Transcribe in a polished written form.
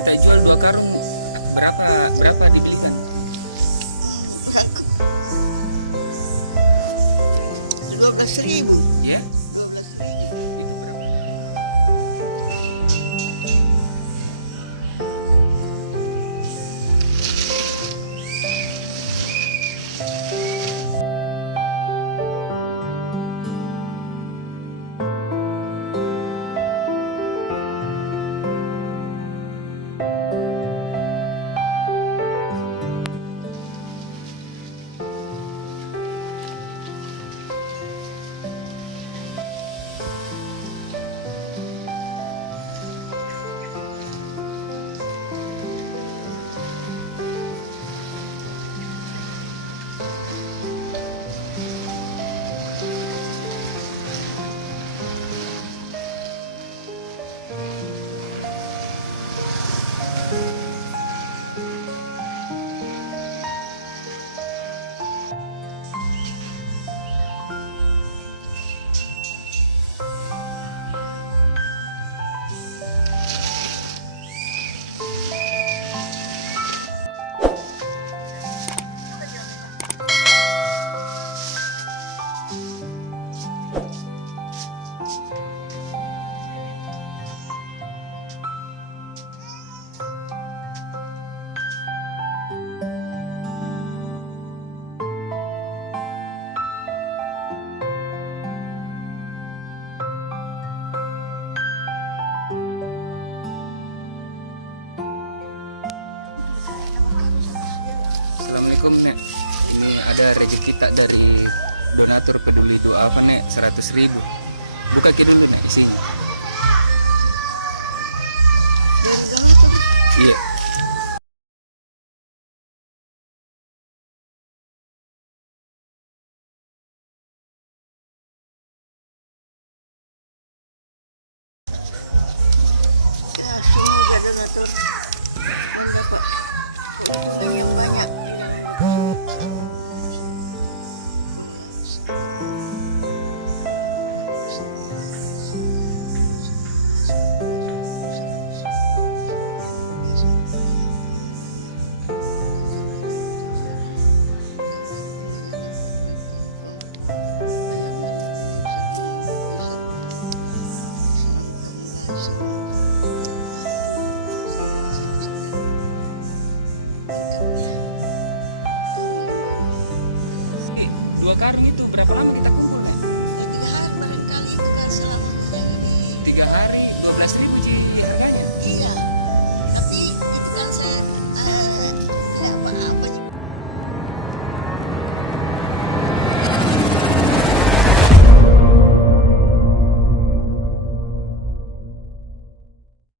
kita jual 2 karung berapa berapa dibelikan? 12.000. Iya. 12.000. Assalamualaikum Nek. Ini ada rezeki tak dari donatur peduli doa apa Nek? 100.000. Buka ke dulu Nek di sini. Iya. Semoga donatur mendapat uang yang banyak. Ini 2 karung itu berapa lama kita kumpul Nek? 3 hari barangkali kita selama 3 hari 12.000.